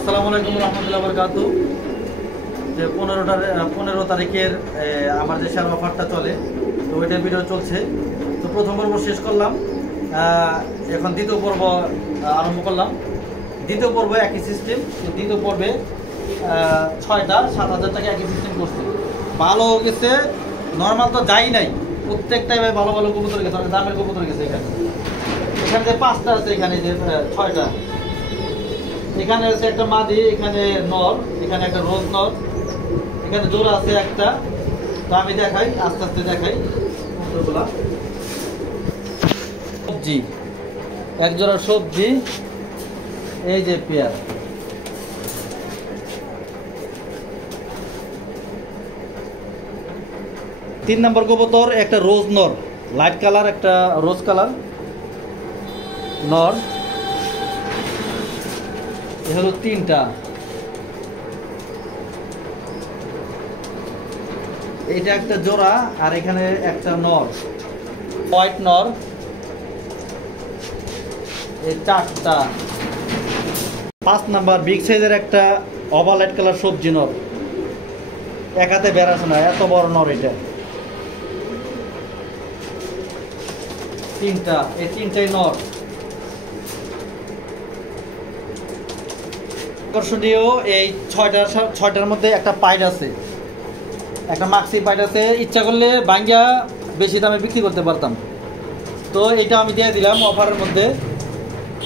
আসসালামু আলাইকুম রহমতুল্লাহ বরকাতু। যে 15 তারিখের আমার যে শেয়ার অফারটা চলে, তো ওইটার ভিডিও চলছে। তো প্রথম পর্ব শেষ করলাম, এখন দ্বিতীয় পর্ব আরম্ভ করলাম। দ্বিতীয় পর্ব একই সিস্টেম। তো দ্বিতীয় পর্বে 6টা 7,000 টাকা একই সিস্টেম করছে। ভালো গেছে, নর্মাল তো যাই নাই, প্রত্যেকটাই ভালো ভালো কবুতর গেছে, অনেক দামের কবুতর গেছে। এখানে যে 5টা আছে, এখানে যে 6টা, এখানে আছে একটা মাদি, এখানে নর, এখানে একটা রোজ নর, এখানে জোড়া আছে একটা। তো আমি দেখাই, আস্তে আস্তে দেখাই কবুতরগুলা। সবজি, এক জোড়া সবজি, এই যে পেয়ার। তিন নম্বর কবুতর একটা রোজ নর, লাইট কালার, একটা রোজ কালার নর। এ হলো 3টা। এটা একটা জোড়া, আর এখানে একটা নর, হোয়াইট নর। এই 4টা। 5 নাম্বার বিগ সাইজের একটা ওভার লাইট কালার সবজি নর, এক হাতে বেড়াচ্ছে না, এত বড় নর এটা। 3টা, এই 3টাই নর। আকর্ষণীয় এই 6টার মধ্যে একটা পাইট আছে, একটা মাক্সি পাইট আছে। ইচ্ছা করলে ভাঙ্গা বেশি দামে বিক্রি করতে পারতাম। তো এটা আমি দিয়ে দিলাম অফারের মধ্যে,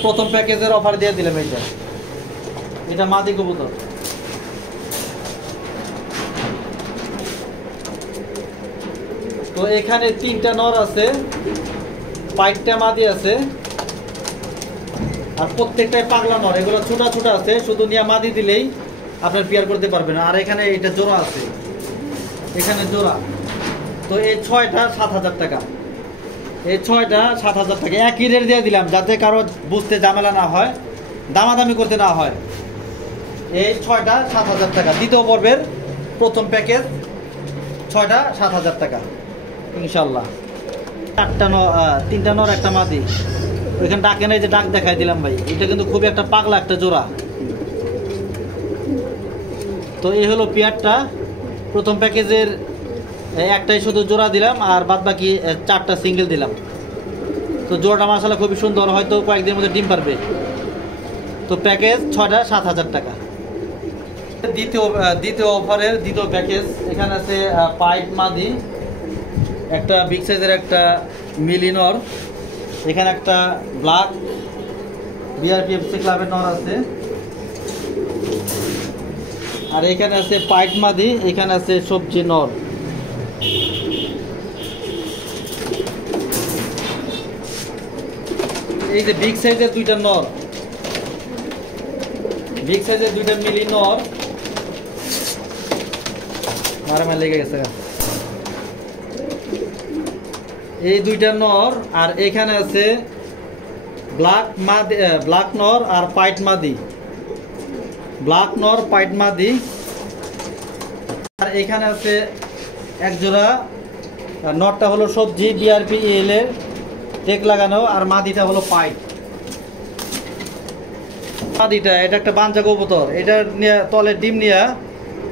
প্রথম প্যাকেজের অফার দিয়ে দিলাম। এটা মাদি কবুতর। তো এখানে 3টা নর আছে, 5টা মাদি আছে, আর প্রত্যেকটাই পাগলা নর। এগুলো ছোটা ছোটা আছে, শুধু নিয়ে মাদি দিলেই আপনার পেয়ার করতে পারবেন। আর এখানে এটা জোড়া আছে, এখানে জোড়া। তো এই 6টা 7,000 টাকা, এই 6টা 7,000 টাকা একই রেট দিয়ে দিলাম, যাতে কারো বুঝতে ঝামেলা না হয়, দামাদামি করতে না হয়। এই 6টা 7,000 টাকা, দ্বিতীয় পর্বের প্রথম প্যাকেজ। 6টা 7,000 টাকা ইনশাল্লাহ। 3টা নর, একটা মাদি। ওইখানে ডাকে নাই, যে ডাক দেখাই দিলাম ভাই। এটা কিন্তু খুবই একটা পাগলা একটা জোড়া। তো এই হলো পেয়ারটা। প্রথম প্যাকেজের একটাই শুধু জোড়া দিলাম, আর বাদ বাকি 4টা সিঙ্গেল দিলাম। তো জোড়াটা মাশাআল্লাহ খুবই সুন্দর, হয়তো কয়েকদিনের মধ্যে ডিম পারবে। তো প্যাকেজ 6টা 7,000 টাকা। দ্বিতীয় অফারের দ্বিতীয় প্যাকেজ। এখানে আছে পাইট মাদি, একটা বিগ সাইজের একটা মিলিনর, এখানে একটা ব্ল্যাক বিআরপিএফসি ক্লাবের নর আছে, আর এখানে আছে পাইট মাদি, এখানে আছে সবজি নর। এই যে বিগ সাইজের 2টা নর, বিগ সাইজের 2টা মিলি নর। মারামারি লেগে গেছে। এই 2টা নর, আর এখানে আছে ব্ল্যাক মাদি, ব্ল্যাক নর আর পাইট মাদি, ব্ল্যাক নর পাইট মাদি। আর এখানে আছে এক জোড়া, নরটা হলো সবজি বিআরপি এল এর টেক লাগানো, আর মাদিটা হলো পাইট। মাদিটা এটা একটা বাঞ্জা কবুতর, এটা নিয়ে তলে ডিম নিয়ে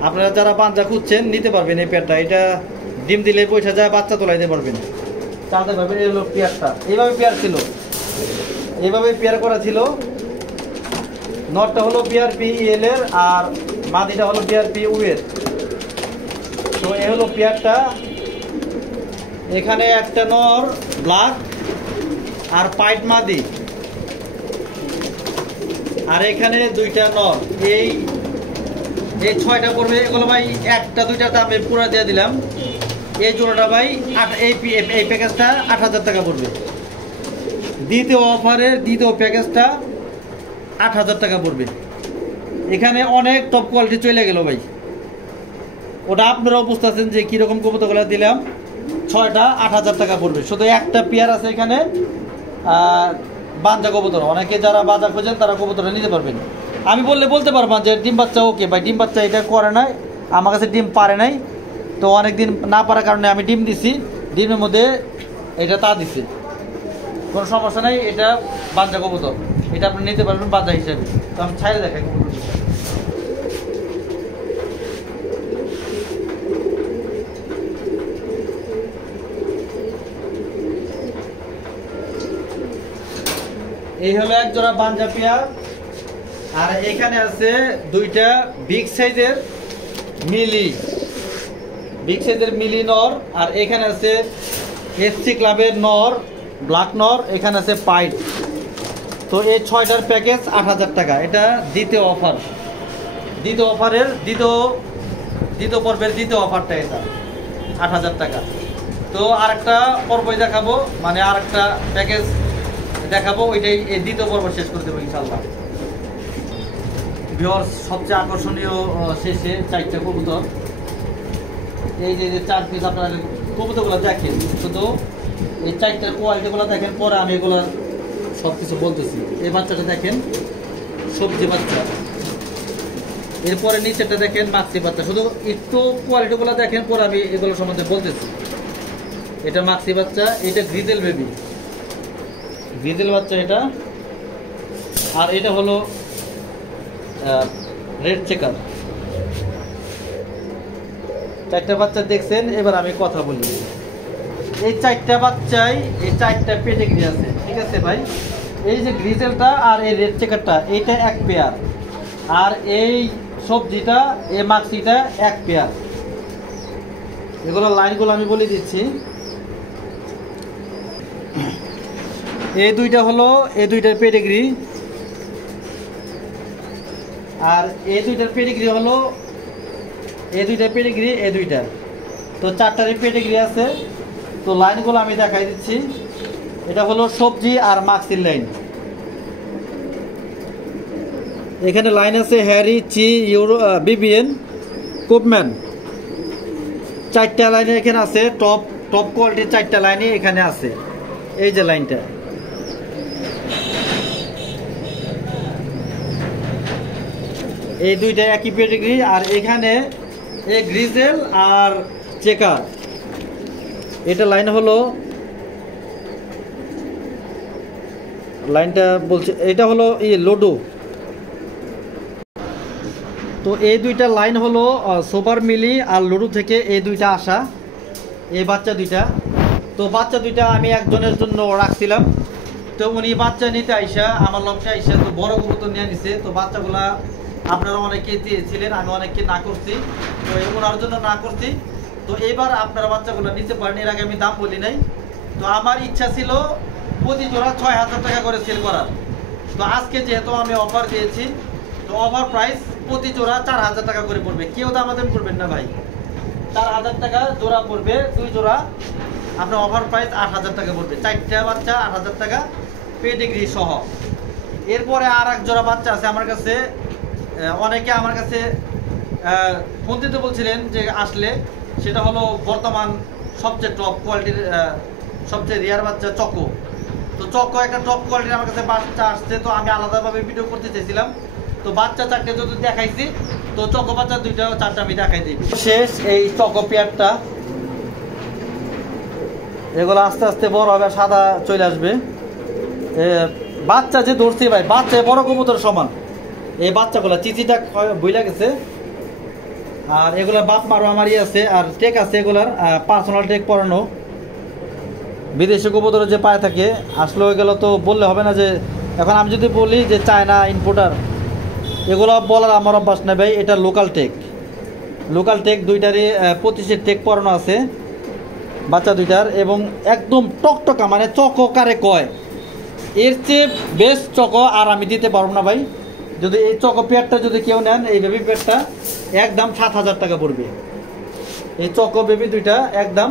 আপনারা যারা বাঞ্জা খুঁজছেন নিতে পারবেন। এই পেয়ারটা, এটা ডিম দিলে পয়সা যায়, বাচ্চা তোলাইতে পারবেন, চালাতে পারবেন। এই হলো পেয়ারটা। এইভাবে পেয়ার ছিল, এইভাবে পেয়ার করা ছিল। নরটা হলো বিআরপি এল এর, আর মাদিটা হলো বিআরপি ইউ এর। তো এই হলো পেয়ারটা। এখানে একটা নর ব্ল্যাক আর পাইট মাদি, আর এখানে 2টা নর। এই 6টা পড়বে। এগুলো ভাই 1টা 2টা দামে পুরো দিয়ে দিলাম। এই জোড়াটা ভাই এই প্যাকেজটা 8,000 টাকা পড়বে। দ্বিতীয় অফারের দ্বিতীয় প্যাকেজটা 8,000 টাকা পড়বে। এখানে অনেক টপ কোয়ালিটি চলে গেল ভাই, ওটা আপনারাও বুঝতেছেন যে কীরকম কবুতরগুলো দিলাম। 6টা 8,000 টাকা পড়বে। শুধু একটা পেয়ার আছে এখানে বাঞ্জা কবুতর। অনেকে যারা বাজা খোঁজেন তারা কবুতরটা নিতে পারবেন। আমি বলতে পারবো যে ডিম বাচ্চা ওকে ভাই, ডিম বাচ্চা এটা করে নাই, আমার কাছে ডিম পারে নাই। তো অনেকদিন না পারার কারণে আমি ডিম দিছি, ডিমের মধ্যে এটা তা দিছি, কোনো সমস্যা নাই। এটা বাচ্চা কবুতর, এটা আপনি নিতে পারবেন বাচ্চা হিসেবে। তো আমি ছাইরে দেখাই কবুতর। এই হলো এক জোড়া বাঞ্জা পেয়ার। আর এখানে আছে দুইটা বিগ সাইজের মিলি নর। আর এখানে আছে এসসি ক্লাবের নর, ব্ল্যাক নর। এখানে আছে পাইট। তো এই 6টার প্যাকেজ 8000 টাকা। এটা দ্বিতীয় অফারের দ্বিতীয় পর্বের দ্বিতীয় অফারটা, এটা 8000 টাকা। তো আরেকটা পর্বই দেখাবো, মানে আরেকটা প্যাকেজ দেখাবো, ওইটাই এই দ্বিতীয় পর্ব শেষ করে দেবো ইনশাল্লাহ। ভিউয়ার্স, সবচেয়ে আকর্ষণীয় শেষে 4টা কবুতর। এই যে 4 পিস আপনারা কবুতরগুলো দেখেন, শুধু এই 4টার কোয়ালিটিগুলো দেখেন, পরে আমি এগুলো সব কিছু বলতেছি। এই বাচ্চাটা দেখেন সবজি বাচ্চা, এরপরে নিচেটা দেখেন মাক্সি বাচ্চা। শুধু একটু কোয়ালিটিগুলো দেখেন, পরে আমি এগুলো সম্বন্ধে বলতেছি। এটা মাক্সি বাচ্চা, এটা গ্রিজেল বেবি, গ্রিজেল বাচ্চা এটা। আর এটা হলো রেড চেকার। 4টা বাচ্চা দেখছেন। এবার আমি কথা বলি। এই 4টা বাচ্চাই এই 4টা পেডিগ্রি আছে, ঠিক আছে ভাই। এই যে গ্রিজেলটা আর এই রেড চেকারটা, এইটা এক পেয়ার। আর এই সবজিটা, এই মাক্সিটা এক পেয়ার। এগুলো লাইনগুলো আমি বলে দিচ্ছি। এই দুইটার পেডিগ্রি। আর এই দুইটার পেডিগ্রি হলো এই দুইটা। তো 4টারই পেডিগ্রি আছে। তো লাইনগুলো আমি দেখাই দিচ্ছি। এটা হলো সবজি আর মাক্সির লাইন। এখানে লাইন আছে হ্যারি, চি, ইউরো, বিবিএন, কুপম্যান। 4টা লাইনে এখানে আছে। টপ কোয়ালিটির 4টা লাইনই এখানে আছে। এই যে লাইনটা, এই দুইটা একই পেডিগ্রি। আর এখানে এই গ্রিজেল আর চেকার, এটা লাইন হলো, লাইনটা বলছে এটা হলো লোডো। তো এই দুইটা লাইন হলো সুপার মিলি আর লুডু থেকে এই দুইটা আসা, এই বাচ্চা দুইটা। তো বাচ্চা দুইটা আমি একজনের জন্য রাখছিলাম। তো উনি বাচ্চা নিতে আইসা আমার লক্ষ্যে আইসা তো বড় কবুতর নিয়ে নিছে। তো বাচ্চাগুলা আপনারা অনেকে চেয়েছিলেন, আমি অনেককে না করছি, তো ওনার জন্য না করছি। তো এবার আপনারা বাচ্চাগুলো নিতে পারেন। এর আগে আমি দাম বলি নাই। তো আমার ইচ্ছা ছিল প্রতি জোড়া 6000 টাকা করে সেল করার। তো আজকে যেহেতু আমি অফার দিয়েছি, তো অফার প্রাইস প্রতি জোড়া 4000 টাকা করে পড়বে। কেউ দামাদামি করবেন না ভাই, 4000 টাকা জোড়া পড়বে। 2 জোড়া আপনার অফার প্রাইস 8000 টাকা পড়বে। 4টা বাচ্চা 8000 টাকা পেডিগ্রি সহ। এরপরে আর এক জোড়া বাচ্চা আছে আমার কাছে। অনেকে আমার কাছে ফোন দিতে বলছিলেন যে আসলে, সেটা হলো বর্তমান সবচেয়ে টপ কোয়ালিটির সবচেয়ে রেয়ার বাচ্চা চকো। তো চকো একটা টপ কোয়ালিটির আমার কাছে বাচ্চা আসছে। তো আমি আলাদাভাবে ভিডিও করতে চাইছিলাম। তো বাচ্চা 4টে যদি দেখাইছি, তো চকো বাচ্চা 2টা আমি দেখাই দিই। শেষ এই চকো পেয়ারটা, এগুলো আস্তে আস্তে বড় হবে, সাদা চলে আসবে। বাচ্চা যে ধরছি ভাই, বাচ্চা বড় কবুতর সমান। এই বাচ্চাগুলো চিচিটা বইলা গেছে। আর এগুলা বাপ মারও আমারই আছে। আর টেক আছে, এগুলার পার্সোনাল টেক পরানো। বিদেশি কবুতর যে পায়ে থাকে, আসলে ওইগুলো তো বললে হবে না। যে এখন আমি যদি বলি যে চায়না ইম্পোর্টার, এগুলো বলার আমার অভ্যাস নেই ভাই। এটা লোকাল টেক 2টারই 25-এর টেক পরানো আছে বাচ্চা 2টার। এবং একদম টকটকা, মানে চকো কারে কয়, এর চেয়ে বেস্ট চকো আর আমি দিতে পারবো না ভাই। যদি এই চকো পেয়ারটা যদি কেউ নেন, এই বেবি পেয়ারটা একদম 7000 টাকা পড়বে। এই চকো বেবি 2টা একদম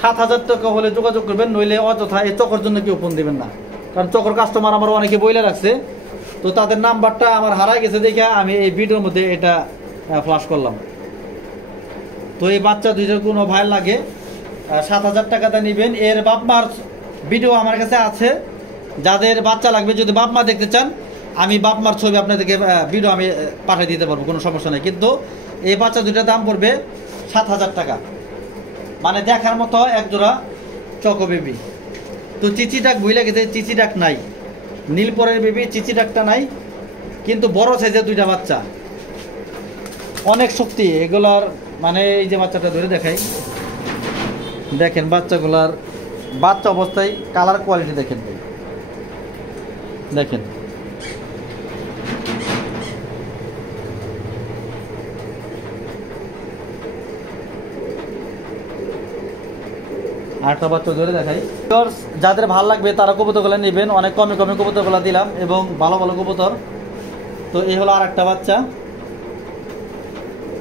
7000 টাকা হলে যোগাযোগ করবেন, নইলে অযথা এই চকোর জন্য কেউ ফোন দেবেন না। কারণ চকোর কাস্টমার আমার অনেকে বইলে রাখছে। তো তাদের নাম্বারটা আমার হারাই গেছে দেখে আমি এই ভিডিওর মধ্যে এটা ফ্লাশ করলাম। তো এই বাচ্চা 2টার কোনো ভাই লাগে 7000 টাকাতে নেবেন। এর বাপমার ভিডিও আমার কাছে আছে। যাদের বাচ্চা লাগবে, যদি বাপমা দেখতে চান, আমি বাপমার ছবি আপনাদেরকে ভিডিও আমি পাঠিয়ে দিতে পারবো, কোনো সমস্যা নেই। কিন্তু এই বাচ্চা 2টার দাম পড়বে 7000 টাকা, মানে দেখার মতো এক জোড়া চকো বেবি। তো চিচি ডাক ভুলে গেছে, চিচি ডাক নাই। নীলপরের বেবি, চিচি ডাকটা নাই। কিন্তু বড় সাইজের 2টা বাচ্চা, অনেক শক্তি এগুলার। মানে এই যে বাচ্চাটা ধরে দেখাই, দেখেন বাচ্চাগুলার বাচ্চা অবস্থায় কালার কোয়ালিটি দেখেন। দেখেন আরেকটা বাচ্চা ধরে দেখাই। যাদের ভালো লাগবে তারা কবুতরগুলো নেবেন, অনেক কমে কমে কবুতরগুলো দিলাম এবং ভালো ভালো কবুতর। তো এই হলো আরেকটা বাচ্চা।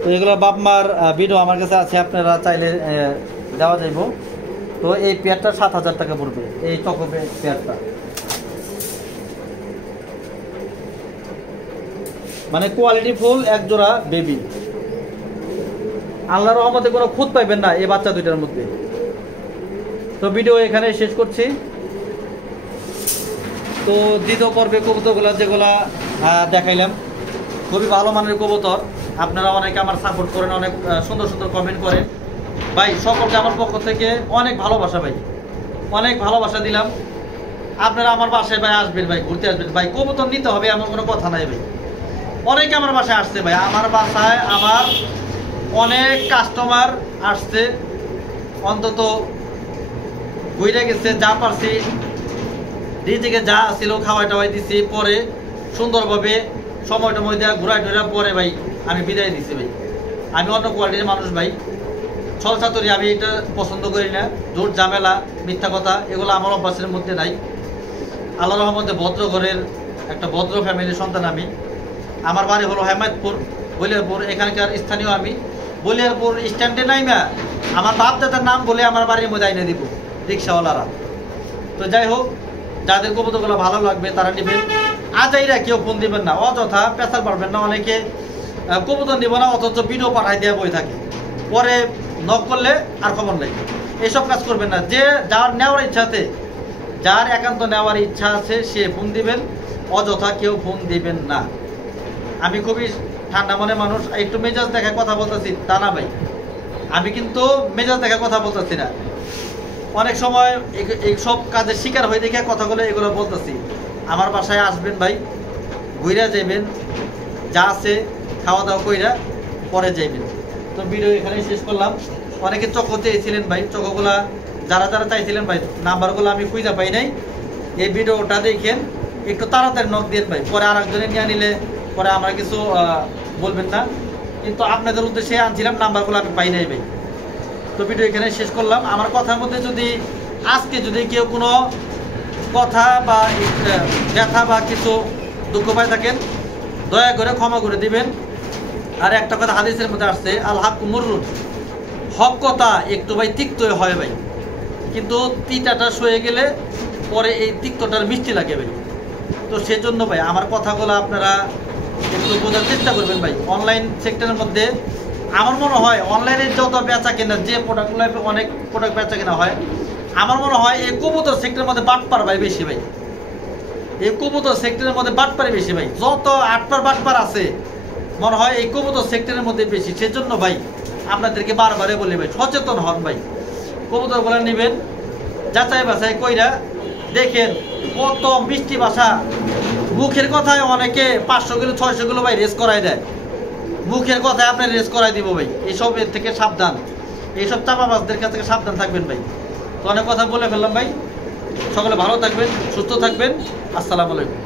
তো এগুলো বাপ মার ভিডিও আমার কাছে আছে, আপনারা চাইলে দেওয়া যাইব। তো এই পেয়ারটা 7,000 টাকা পড়বে, এই চকো পেয়ারটা। মানে কোয়ালিটি ফুল এক জোড়া বেবি। আল্লাহর রহমতে কোনো খুঁত পাইবেন না এই বাচ্চা দুইটার মধ্যে। তো ভিডিও এখানে শেষ করছি। তো দ্বিতীয় পর্বে কবুতরগুলো যেগুলা দেখাইলাম খুবই ভালো মানের কবুতর। আপনারা অনেকে আমার সাপোর্ট করেন, অনেক সুন্দর সুন্দর কমেন্ট করেন ভাই। সকলকে আমার পক্ষ থেকে অনেক ভালোবাসা ভাই, অনেক ভালোবাসা দিলাম। আপনারা আমার বাসায় ভাই আসবেন ভাই, ঘুরতে আসবেন ভাই। কবুতর নিতে হবে এমন কোনো কথা নাই ভাই। অনেকে আমার বাসায় আসছে ভাই, আমার বাসায় আমার অনেক কাস্টমার আসছে, অন্তত ঘুরে গেছে, যা পারছি নিজেকে যা ছিল খাওয়াই টাওয়াই দিছি, পরে সুন্দরভাবে সময় টময় দেওয়া ঘোরা টোরা পরে ভাই আমি বিদায় দিছি ভাই। আমি অন্য কোয়ালিটির মানুষ ভাই, ছলছাতুরি আমি এটা পছন্দ করি না। জোর ঝামেলা মিথ্যা কথা এগুলো আমার অভ্যাসের মধ্যে নাই। আল্লাহ রহমতে ভদ্র ঘরের একটা ভদ্র ফ্যামিলির সন্তান আমি। আমার বাড়ি হলো হেমায়তপুর বলিয়ারপুর, এখানকার স্থানীয় আমি। বলিয়ারপুর স্ট্যান্ডে নাইমা আমার বাপ দাদার নাম বলে আমার বাড়ির মধ্যে আইনে দিব রিক্সাওয়ালারা। তো যাই হোক, যাদের কবুতরগুলো ভালো লাগবে তারা নেবেন। আজাইরা কেউ ফোন দিবেন না, অযথা পেশার পারবেন না। অনেকে কবুতর নিব না অথচ ভিডিও পাঠাই দেওয়া বই থাকে, পরে নক করলে আর খবর নেই। এইসব কাজ করবেন না। যে যার নেওয়ার ইচ্ছাতে, যার একান্ত নেওয়ার ইচ্ছা আছে সে ফোন দিবেন, অযথা কেউ ফোন দিবেন না। আমি খুবই ঠান্ডা মনে মানুষ, একটু মেজাজ দেখায় কথা বলতেছি তা না ভাই। আমি কিন্তু মেজাজ দেখায় কথা বলতেছি না। অনেক সময় এইসব কাজের শিকার হয়ে দেখে কথাগুলো এগুলো বলতেছি। আমার বাসায় আসবেন ভাই, ঘুরে যাইবেন, যা আছে খাওয়া দাওয়া কইরা পরে যাইবেন। তো ভিডিও এখানে শেষ করলাম। অনেকে চকো চেয়েছিলেন ভাই, চকোগুলা যারা যারা চাইছিলেন ভাই, নাম্বারগুলো আমি খুঁজে পাই নাই। এই ভিডিওটা দেখেন, একটু তাড়াতাড়ি নক দিয়ে ভাই, পরে আর একজনে নিয়ে নিলে পরে আমরা কিছু বলবেন না। কিন্তু আপনাদের উদ্দেশ্যে আনছিলাম, নাম্বারগুলো আমি পাই নাই ভাই। তো ভিডিও এখানে শেষ করলাম। আমার কথার মধ্যে যদি আজকে যদি কেউ কোনো কথা বা ব্যথা বা কিছু দুঃখ পায় থাকেন দয়া করে ক্ষমা করে দিবেন। আর একটা কথা হাদিসের মধ্যে আসছে, আল হাক মুররুন, হক কথা একটু ভাই তিক্তই হয় ভাই, কিন্তু তিতাটা সয়ে গেলে পরে এই তিক্তটার মিষ্টি লাগে ভাই। তো সেজন্য ভাই আমার কথাগুলো আপনারা একটু বোঝার চেষ্টা করবেন ভাই। অনলাইন সেক্টরের মধ্যে আমার মনে হয় অনলাইনে যত বেচা কেনা, যে প্রোডাক্টগুলো অনেক প্রোডাক্ট বেচা কেনা হয়, আমার মনে হয় এই কবুতর সেক্টরের মধ্যে বাটপার ভাই বেশি ভাই। এই কবুতর সেক্টরের মধ্যে বাটপার বেশি ভাই। যত আটপার বাটপার আছে মনে হয় এই কবুতর সেক্টরের মধ্যে বেশি। সেজন্য ভাই আপনাদেরকে বারবারে বলি ভাই, সচেতন হন ভাই। কবুতরগুলো নেবেন, যাচাই বাছাই কইরা দেখেন। কত মিষ্টি ভাষা, মুখের কথায় অনেকে 500 কিলো 600 কিলো ভাই রেস করাই দেয়। মুখের কথায় আপনার রেস করাই দিব ভাই। এইসব এর থেকে সাবধান, এইসব চাপাবাজদের কাছ থেকে সাবধান থাকবেন ভাই। তো অনেক কথা বলে ফেললাম ভাই। সকলে ভালো থাকবেন, সুস্থ থাকবেন। আসসালামু আলাইকুম।